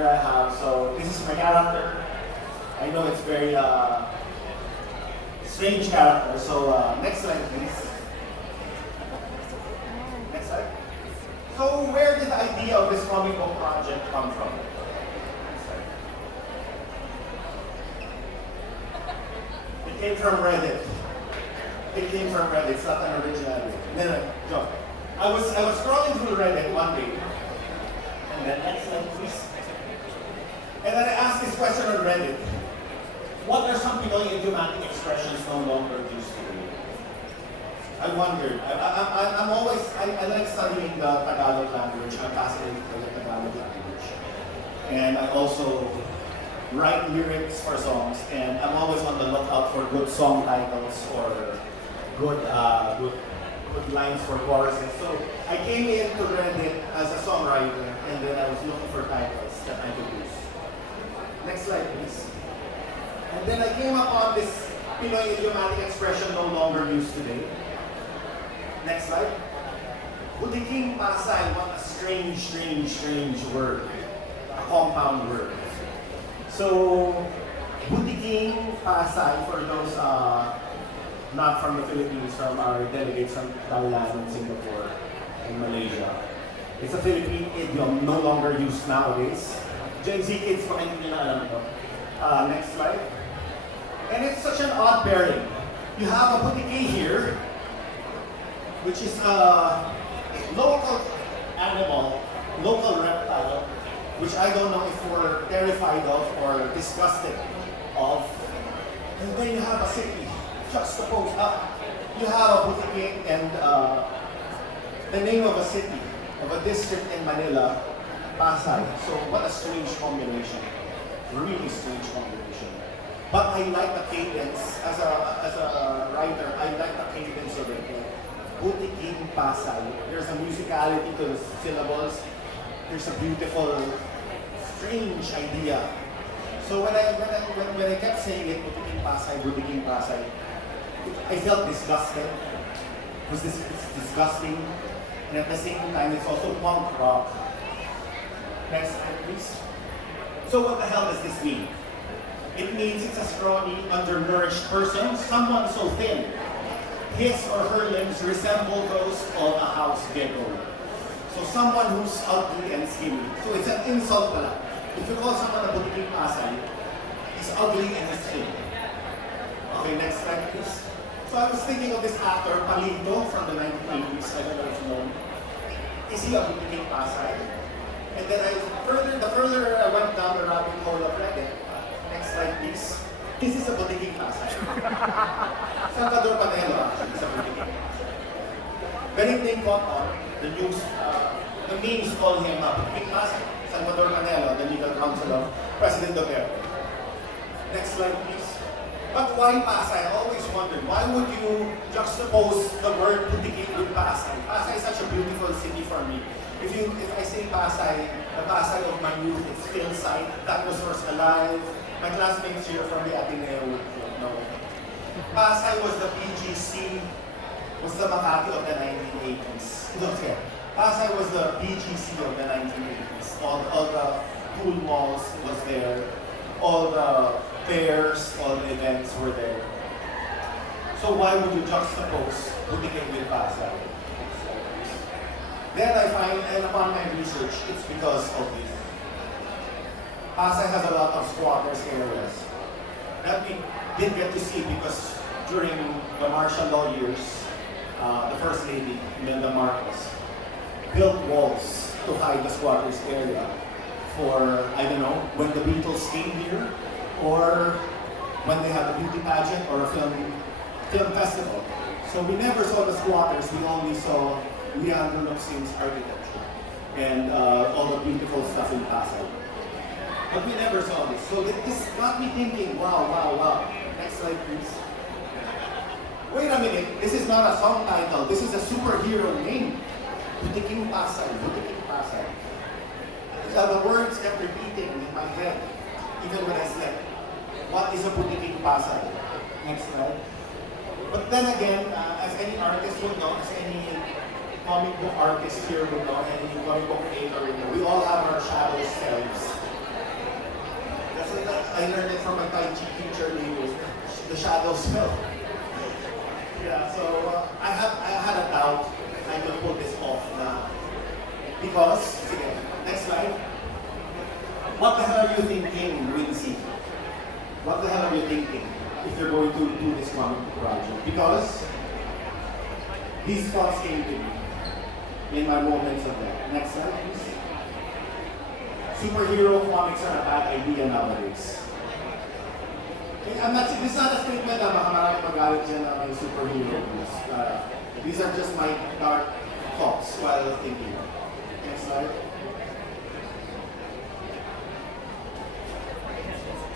here I have, so this is my character. I know it's very strange character, so next slide please. Next slide. So where did the idea of this comic book project come from? Next slide. It came from Reddit. It came from Reddit, it's not an original. No. I was scrolling through Reddit one day, and then next slide please. And then I asked this question on Reddit. What are some Pinoy idiomatic expressions no longer used today? I wondered. I like studying the Tagalog language. I'm fascinated by the Tagalog language. And I also write lyrics for songs, and I'm always on the lookout for good song titles or good lines for choruses. So I came into Reddit as a songwriter, and then I was looking for titles that I could use. Next slide, please. And then I came upon this Pinoy idiomatic expression no longer used today. Next slide. Butiking Pasay, what a strange word. A compound word. So, Butiking Pasay, for those not from the Philippines, from our delegates from Thailand and Singapore and Malaysia. It's a Philippine idiom no longer used nowadays. Gen Z kids, baka hindi nyo na alam ito. Next slide. And it's such an odd pairing. You have a butiki here, which is a local animal, local reptile, which I don't know if we're terrified of or disgusted of. And then you have a city, juxtaposed up. You have a butiki and the name of a city, of a district in Manila, Pasay. So what a strange combination. Really strange combination. But I like the cadence, as a writer, I like the cadence of it. Butiking Pasay. There's a musicality to the syllables. There's a beautiful, strange idea. So when I kept saying it, Butiking Pasay, I felt disgusted. It's disgusting. And at the same time, it's also punk rock. Next slide, please. So what the hell does this mean? It means it's a scrawny, undernourished person, someone so thin. His or her limbs resemble those of a house gecko. So someone who's ugly and skinny. So it's an insult pala. If you call someone a Butiking Pasay, he's ugly and he's thin. Okay, next slide please. So I was thinking of this actor, Palito, from the 1980s. I don't know if you know him. Is he a Butiking Pasay? And then the further I went down the rabbit hole of Reddit, next slide please. This is a Butiking Pasay. Salvador Panelo actually is a Butiking Pasay. When his name caught on, the news, the memes call him a Butiking Pasay. Salvador Panelo, the legal counsel of President Duterte. Next slide please. But why Pasay? I always wondered, why would you juxtapose the word Butiking with Pasay? Pasay is such a beautiful city for me. If I say Pasay, the Pasay of my youth, it's Phil site, that was first alive. My classmates here from the Ateneo would know. Pasay was the BGC, was the Makati of the 1980s. Don't care. Pasay was the BGC of the 1980s. All the pool malls was there. All the fairs, all the events were there. So why would you juxtapose Butiking with Pasay? Then I find, and upon my research, it's because of this. Pasay has a lot of squatters areas that we didn't get to see because during the martial law years, the First Lady, Imelda Marcos, built walls to hide the squatters area for, I don't know, when the Beatles came here, or when they had a beauty pageant or a film festival. So we never saw the squatters, we only saw Leandro Locsin's architecture and all the beautiful stuff in Pasay. But we never saw this. So this got me thinking, wow. Next slide, please. Wait a minute, this is not a song title, this is a superhero name. Butiking Pasay, Butiking Pasay. The words kept repeating in my head, even when I slept. What is a Butiking Pasay? Next slide. But then again, as any artist would know, as any comic book artist here would know, any comic book creator would know, we all have our shadow selves. I learned it from my Tai Chi teacher, the shadow spell. Yeah, so I had a doubt I could pull this off na. Because, sige, next slide. What the hell are you thinking, Wincy? What the hell are you thinking if you're going to do this comic project? Because these thoughts came to me in my moments of that. Next slide, please. Superhero comics are a bad idea nowadays. This is not a statement na baka maraming magalit dyan na may superheroes. These are just my dark thoughts while thinking. Next slide.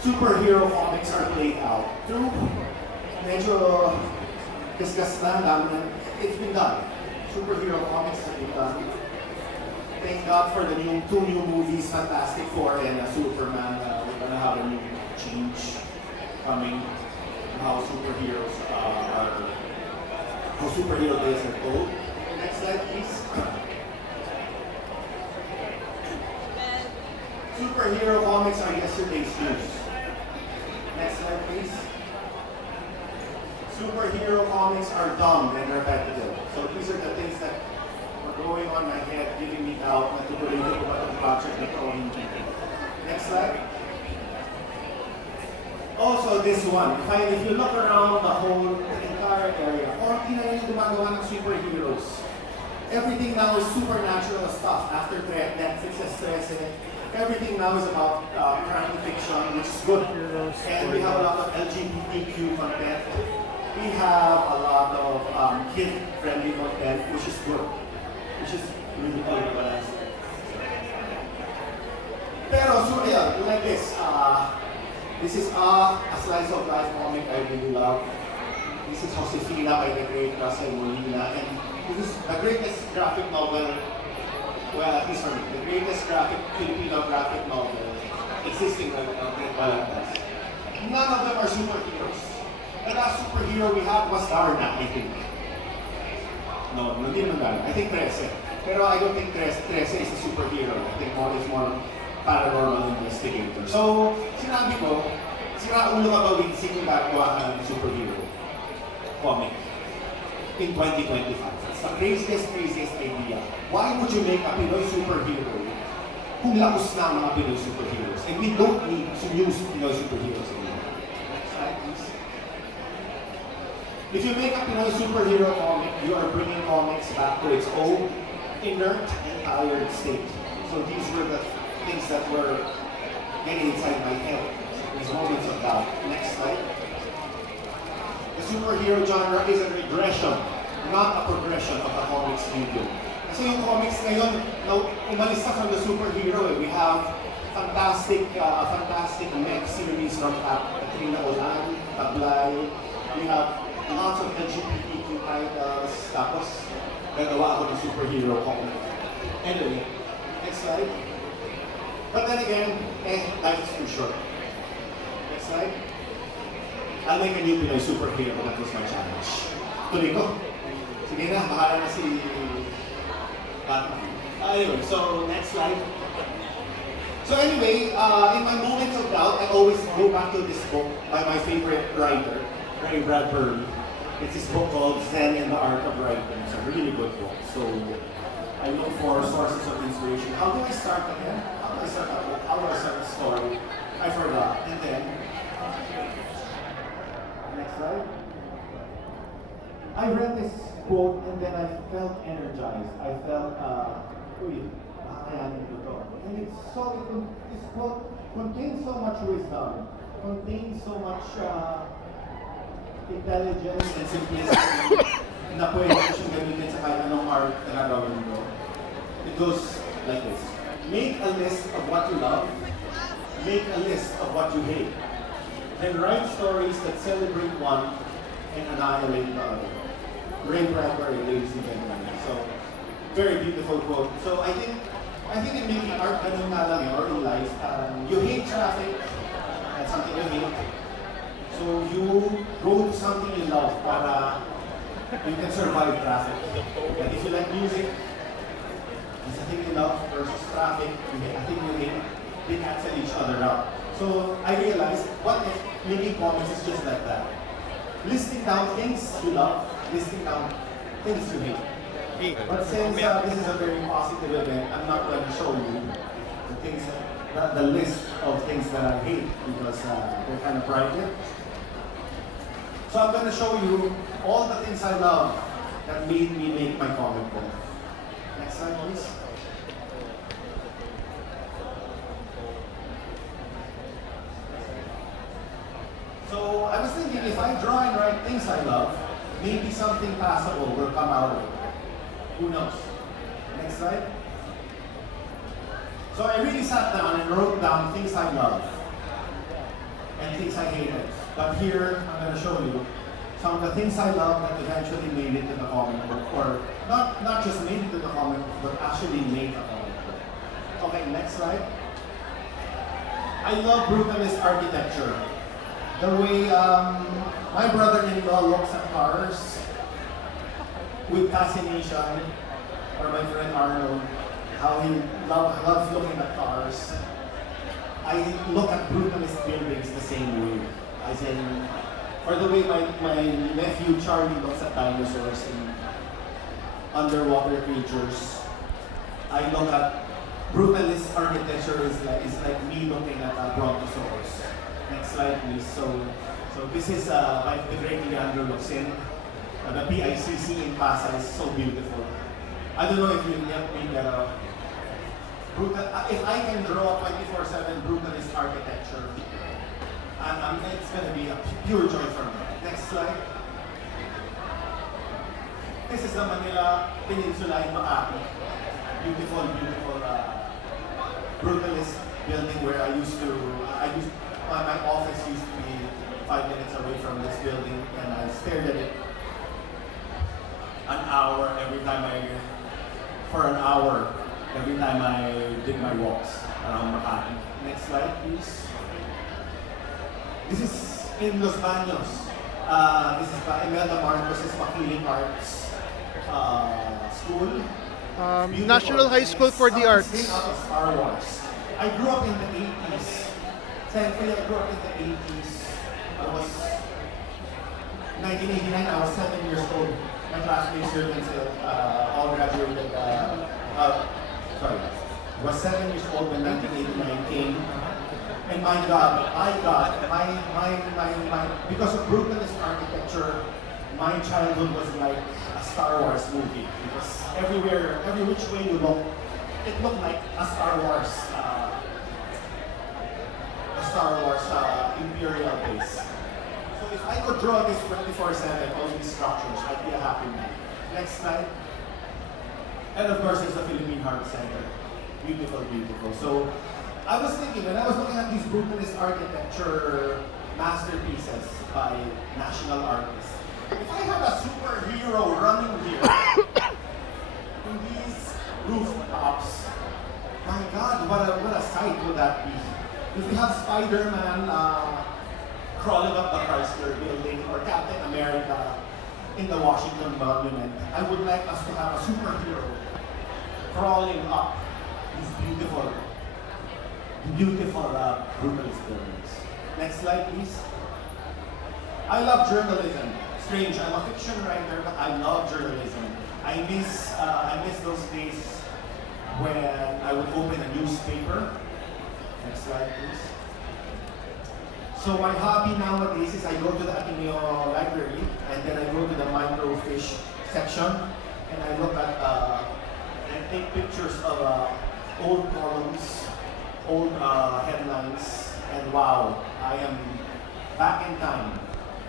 Superhero comics are played out. True. Medyo discuss na, dami na. It's been done. Superhero comics have been done. Thank God for the two new movies, Fantastic Four and Superman. We're gonna have a new change coming. How superheroes are, how superhero days are told. Next slide, please. Superhero comics are yesterday's news. Next slide, please. Superhero comics are dumb and repetitive. So these are the things that were going on my head, giving me doubt na tutuloy ko ba itong project na ito. Next slide. Also, this one. If you look around the entire area, konti na rin yung gumagawa ng superheroes. Everything now is supernatural stuff after Netflix has stressed it. Everything now is about crime fiction, which is good. And we have a lot of LGBTQ content. We have a lot of kid-friendly content, which is good. Which is really good. Pero, so yeah, like this. This is a slice of life comic I really love. This is Josefina by the great Russell Molina. And this is the greatest graphic novel, well, at least for me, the greatest Filipino graphic novel existing right now, Great Balantas. None of them are superheroes. The last superhero we had was Darna, I think. No, hindi naman Darna. I think Trece. Pero I don't think Trece is a superhero. I think it's more paranormal investigator. So, sinabi ko, siraulo ka ba Wincy kung gagawa ka ng superhero comic in 2025? It's the craziest idea. Why would you make a Pinoy superhero kung laos na ang mga Pinoy superheroes? And we don't need to use Pinoy superheroes anymore. Next slide, please. If you make a Pinoy superhero comic, you are bringing comics back to its own inert and tired state. So these were the things that were getting inside my head. These moments of doubt. Next slide. The superhero genre is a regression, not a progression of the comics medium. Kasi yung comics ngayon, umalis na from the superhero. We have fantastic mech series from Katrina Olan, Tablay. We have lots of LGBTQ titles. Tapos, gagawa ako ng superhero comic. Anyway, next slide. But then again, life is too short. Next slide. I'll make a new Pinoy superhero. That was my challenge. Tuloy ko. Sige na, bahala na si Batman. Anyway, so next slide. So anyway, in my moments of doubt, I always go back to this book by my favorite writer, Ray Bradbury. It's this book called Zen and the Art of Writing. It's a really good book. So I look for sources of inspiration. How do I start again? How do I start the story? I forgot. And then, next slide. I read this quote and then I felt energized. I felt, kakayanin ko to. And this quote contains so much wisdom, contains so much intelligence and simplicity na pwede ko siyang gamitin sa kahit anong art na gagawin ko. It goes like this. Make a list of what you love. Make a list of what you hate. Then write stories that celebrate one and annihilate the other. Ray Bradbury, ladies and gentlemen. So, very beautiful quote. So I think in making art, ganun nga lang or in life, you hate traffic, that's something you hate. So you go to something you love para you can survive traffic. But if you like music, it's a thing you love versus traffic, a thing you hate, they cancel each other out. So I realized, what if making comics is just like that? Listing down things you love, listing down things you hate. But since this is a very positive event, I'm not going to show you the things, the list of things that I hate because they're kind of private. So I'm going to show you all the things I love that made me make my comic book. Next slide, please. So I was thinking, if I draw and write things I love, maybe something passable will come out of it. Who knows? Next slide. So I really sat down and wrote down things I love and things I hated. But here, I'm going to show you some of the things I love that eventually made it to the comic book, or not just made it to the comic book, but actually made a comic book. Okay, next slide. I love brutalist architecture. The way my brother-in-law looks at cars with fascination, or my friend Arnold, how he loves looking at cars. I look at brutalist buildings the same way. As in, or the way my nephew Charlie looks at dinosaurs and underwater creatures. I look at brutalist architecture is like me looking at a brontosaurus. Next slide, please. So this is the great Leandro Luxin. The PICC in Pasay is so beautiful. I don't know if you have been there. If I can draw 24/7 brutalist architecture, it's going to be a pure joy for me. Next slide. This is the Manila Peninsula in Makati. Beautiful, beautiful brutalist building where my office used to be 5 minutes away from this building, and I stared at it for an hour every time I did my walks around Makati. Next slide, please. This is in Los Baños. This is by Imelda Marcos's Makiling Arts School. National High School for the Arts. Out of Star Wars. I grew up in the 80s. Thankfully, I grew up in the 80s. I was 1989. I was 7 years old. My classmates here all graduated. Sorry, I was 7 years old when 1989 came. And my God, because of brutalist architecture, my childhood was like a Star Wars movie. Because everywhere, every which way you look, it looked like a Star Wars Imperial base. So if I could draw this 24/7, all these structures, I'd be a happy man. Next slide. And of course, it's the Philippine Heart Center. Beautiful, beautiful. So I was thinking, when I was looking at these brutalist architecture masterpieces by national artists, if I had a superhero running here in these rooftops, my God, what a sight would that be? If we have Spider-Man crawling up the Chrysler building, or Captain America in the Washington Monument, I would like us to have a superhero crawling up these beautiful brutalist buildings. Next slide, please. I love journalism. Strange, I'm a fiction writer, but I love journalism. I miss those days when I would open a newspaper. Next slide, please. So my hobby nowadays is I go to the Ateneo library, and then I go to the microfiche section, and I look at and take pictures of old columns, old headlines, and wow, I am back in time,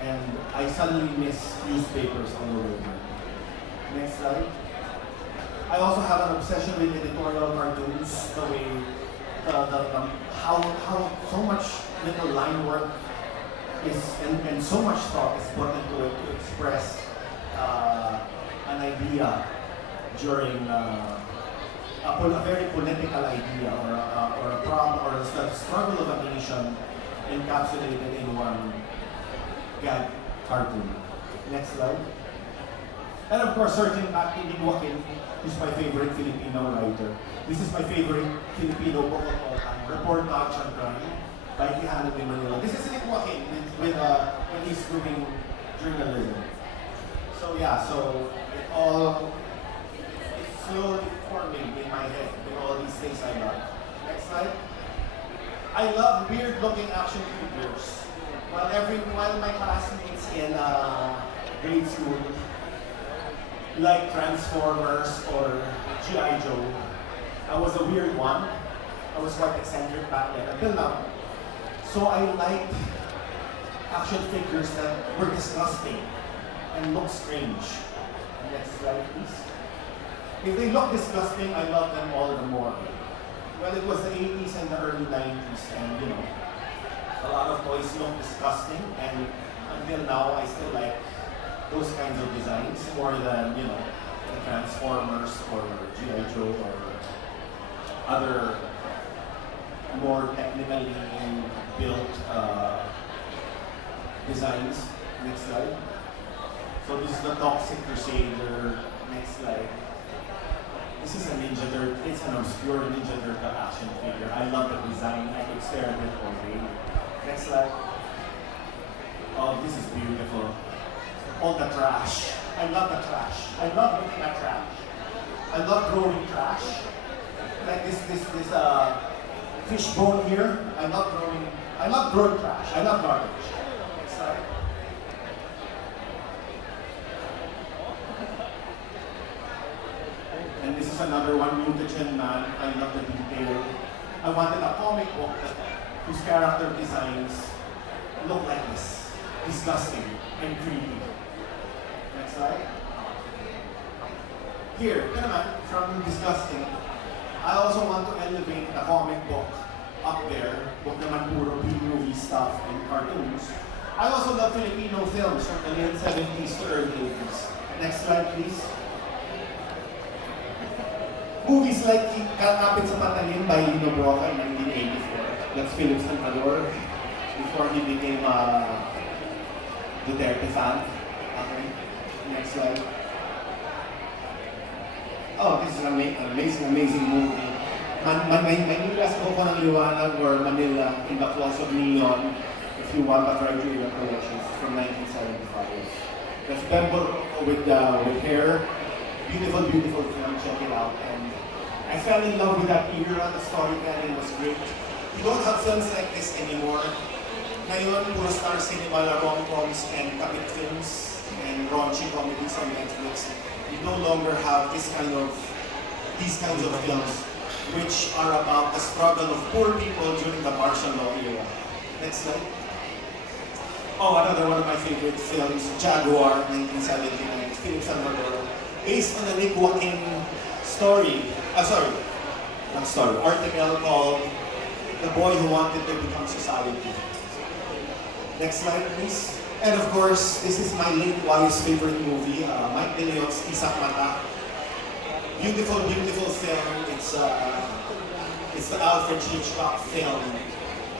and I suddenly miss newspapers all over again. Next slide. I also have an obsession with editorial cartoons, the way, how so much little line work is, and so much thought is put into it to express an idea during a very political idea, or a problem, or the struggle of a nation encapsulated in one gag cartoon. Next slide. And of course, circling back to Joaquin, who's my favorite Filipino writer. This is my favorite Filipino book of all time, Reportage on Crime. Butiking in Manila. This is Nick Joaquin when he's doing journalism. So yeah, so it's slowly forming in my head with all these things I love. Next slide. I love weird looking action figures. While my classmates in grade school like Transformers or G.I. Joe, I was a weird one. I was quite eccentric back then until now. So I liked action figures that were disgusting and looked strange. Next slide, please. If they look disgusting, I love them all the more. Well, it was the 80s and the early 90s, and you know, a lot of toys look disgusting, and until now, I still like those kinds of designs more than, you know, the Transformers or G.I. Joe or other more technically built designs. Next slide. So this is the Toxic Crusader. Next slide. This is a Ninja Turtle. It's an obscure Ninja Turtle action figure. I love the design. I could stare at it all day. Next slide. Oh, this is beautiful. All the trash. I love the trash. I love looking at trash. I love throwing trash. Like this fish bone here. I love throwing trash. I love garbage. Next slide. And this is another one, Mutagen Man. I love the detail. I wanted a comic book whose character designs look like this. Disgusting and creepy. Next slide. Here, from disgusting, I also want to elevate the comic book up there. Book naman puro B-movie stuff and cartoons. I also love Filipino films from the late 70s to early 80s. Next slide, please. Movies like Kapit sa Patalim by Lino Broca in 1984. That's Philip Salvador before he became a Duterte fan. Okay, next slide. Oh, this is an amazing movie. Manilas ko ng liwanag or Manila in the Claws of Neon. If you want to try to read the collections from 1975. That's Bembo with hair. Beautiful film, check it out. And I fell in love with that era, the storytelling was great. We don't have films like this anymore. Ngayon, puro Star Cinema, rom-coms and kapit films and raunchy comedies on Netflix. We no longer have these kinds of films which are about the struggle of poor people during the martial law era. Next slide. Oh, another one of my favorite films, Jaguar, 1979, Philip Salvador. Based on a Nick Joaquin article called The Boy Who Wanted to Become Society. Next slide, please. And of course, this is my late wife's favorite movie, Mike De Leon's Isak Mata. Beautiful film. It's the Alfred Hitchcock film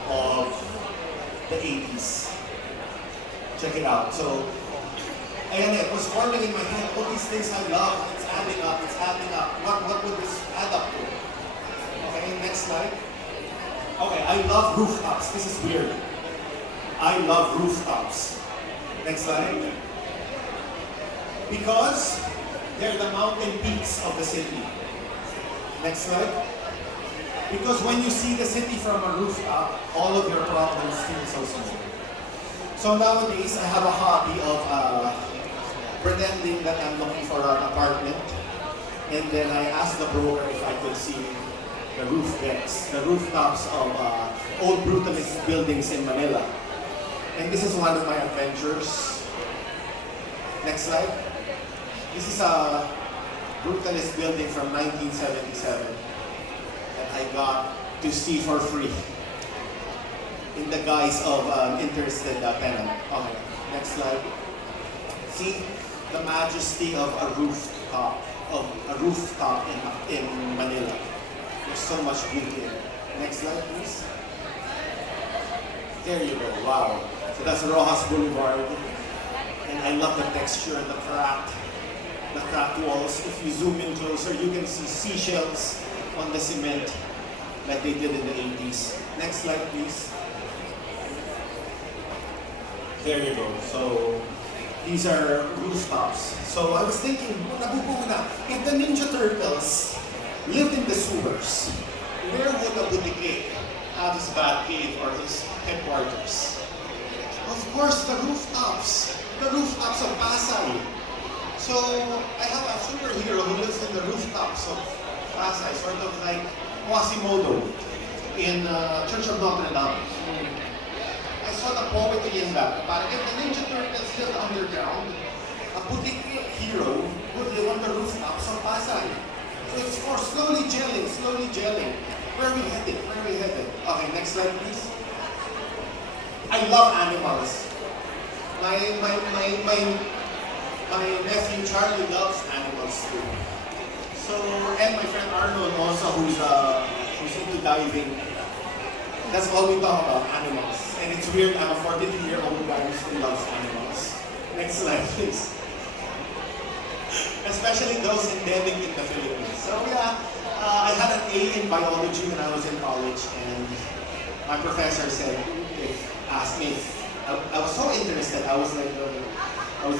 of the 80s. Check it out. So, and it was forming in my head, all these things I love, it's adding up. What would this add up to? Okay, next slide. Okay, I love rooftops. This is weird. I love rooftops. Next slide. Because they're the mountain peaks of the city. Next slide. Because when you see the city from a rooftop, all of your problems feel so small. So nowadays, I have a hobby of pretending that I'm looking for an apartment, and then I asked the broker if I could see the rooftops of old brutalist buildings in Manila. And this is one of my adventures. Next slide. This is a brutalist building from 1977 that I got to see for free in the guise of an interested tenant. Okay, next slide. See the majesty of a rooftop in Manila. There's so much beauty in it. Next slide, please. There you go. Wow. So that's Rojas Boulevard, and I love the texture, the cracked walls. If you zoom in closer, you can see seashells on the cement like they did in the 80s. Next slide, please. There you go. So these are rooftops. So I was thinking, nabubuo na, if the Ninja Turtles lived in the sewers, where would the Butiking have his bat cave or his headquarters? Of course, the rooftops. The rooftops of Pasay. So I have a superhero who lives in the rooftops of Pasay, sort of like Quasimodo in Church of Notre Dame. I saw the poetry in that. But if the Ninja Turtles lived underground, a Butiking hero would live on the rooftops of Pasay. So it's for slowly gelling. Where are we headed? Okay, next slide please. I love animals. My nephew Charlie loves animals too. So, and my friend Arnold also who's into diving. That's all we talk about, animals. And it's weird, I'm a 42-year-old guy who still loves animals. Next slide, please. Especially those endemic in the Philippines. So yeah, I had an A in biology when I was in college, and my professor asked me if I was so interested. I was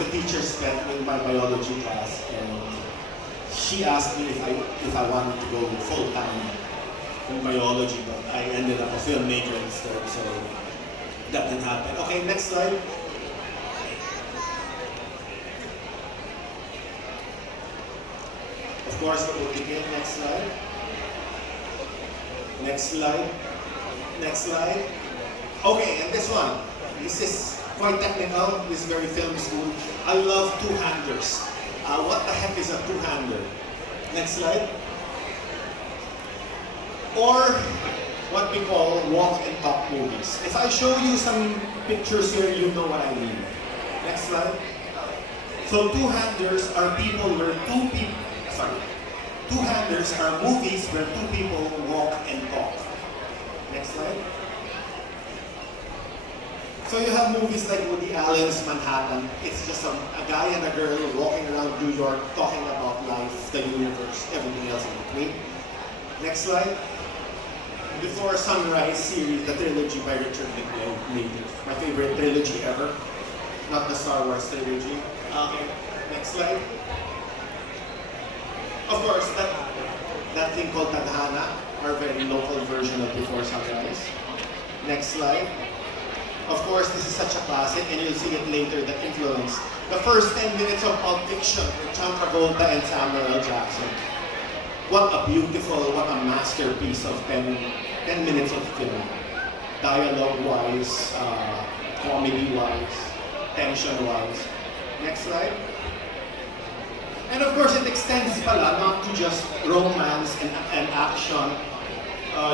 a teacher's pet in my biology class, and she asked me if I wanted to go full time in biology, but I ended up a filmmaker instead, so that didn't happen. Okay, next slide. Of course, we'll begin. Next slide. Next slide. Okay, and this one. This is quite technical. This is very film school. I love two-handers. What the heck is a two-hander? Next slide. Or what we call walk and talk movies. If I show you some pictures here, you know what I mean. Next slide. So two-handers are two-handers are movies where two people walk and talk. Next slide. So you have movies like Woody Allen's Manhattan. It's just a guy and a girl walking around New York talking about life, the universe, everything else in between. Next slide. Before Sunrise series, the trilogy by Richard Linklater. My favorite trilogy ever. Not the Star Wars trilogy. Okay, next slide. Of course, that thing called Tadhana, our very local version of Before Sunrise. Next slide. Of course, this is such a classic, and you'll see it later, the influence. The first 10 minutes of Pulp Fiction with John Travolta and Samuel L. Jackson. What a masterpiece of 10 minutes of film. Dialogue-wise, comedy-wise, tension-wise. Next slide. And of course, it extends pala, not to just romance and action.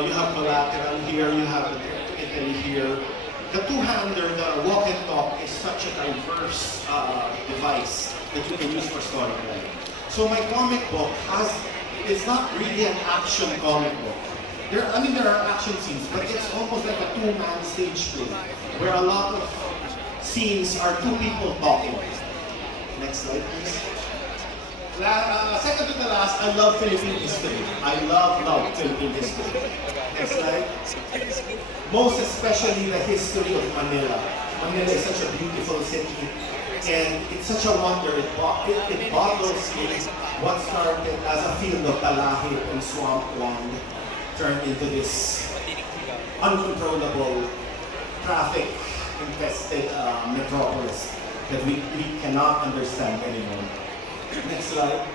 You have Collateral here, you have the Trip to Italy here. The two-hander, the walk and talk, is such a diverse device that you can use for storytelling. So my comic book it's not really an action comic book. There are action scenes, but it's almost like a two-man stage play, where a lot of scenes are two people talking. Next slide, please. Second to the last, I love Philippine history. I love Philippine history. Next slide. Most especially the history of Manila. Manila is such a beautiful city, and it's such a wonder. It boggles me what started as a field of talahib and swampland turned into this uncontrollable, traffic-infested metropolis that we cannot understand anymore. Next slide.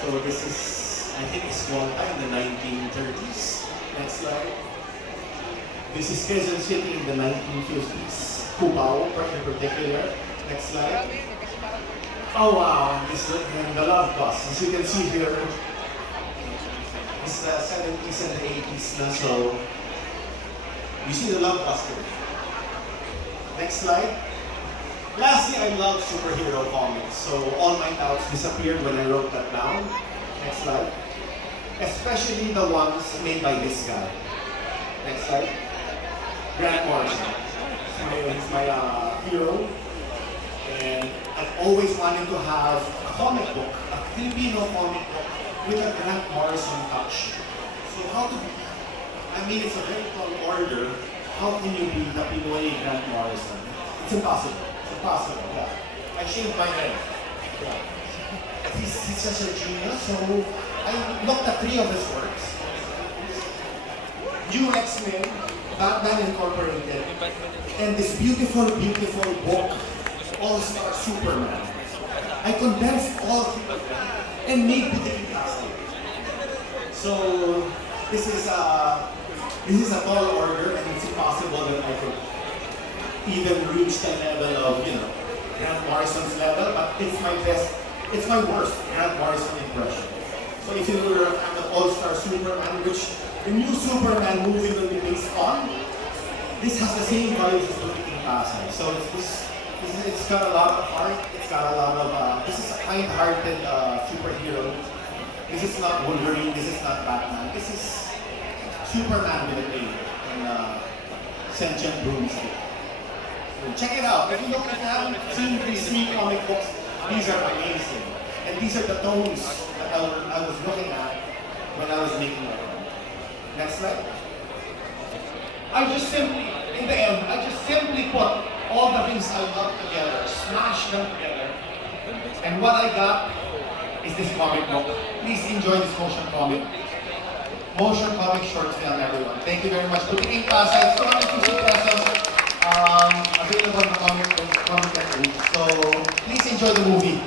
So this is, I think, Escuelta in the 1930s. Next slide. This is Quezon City in the 1950s. Cubao in particular. Next slide. Oh wow, this is the Love Bus. As you can see here, it's the 70s and the 80s na, so you see the Love Bus here. Next slide. Lastly, I love superhero comics, so all my doubts disappeared when I wrote that down. Next slide. Especially the ones made by this guy. Next slide. Grant Morrison. He's my hero. And I've always wanted to have a comic book, a Filipino comic book with a Grant Morrison touch. So it's a very tall order. How can you be the Pinoy Grant Morrison? It's impossible. It's impossible. Yeah. I shaved my head. Yeah. He's such a genius. So I looked at 3 of his works. New X-Men, Batman Incorporated, and this beautiful, beautiful book, All-Star Superman. I condensed all 3 of them and made Butiking Pasay. So this is a tall order, and it's impossible that I could even reach the level of, you know, Grant Morrison's level, but it's my best, it's my worst Grant Morrison impression. So if you were a fan of All-Star Superman, which the new Superman movie will be based on, this has the same vibes as Butiking Pasay. So it's got a lot of heart, it's got a lot of, this is a kind-hearted superhero. This is not Wolverine, this is not Batman, this is Superman with a A and sentient broomstick. So check it out. If you haven't seen these 3 comic books, these are amazing. And these are the tones that I was looking at when I was making them. Next slide. In the end, I just simply put all the things I love together, smash them together. And what I got is this comic book. Please enjoy this motion comic short film, everyone. Thank you very much. Butiking Pasay, 250 pesos. Available on the comic book. So please enjoy the movie.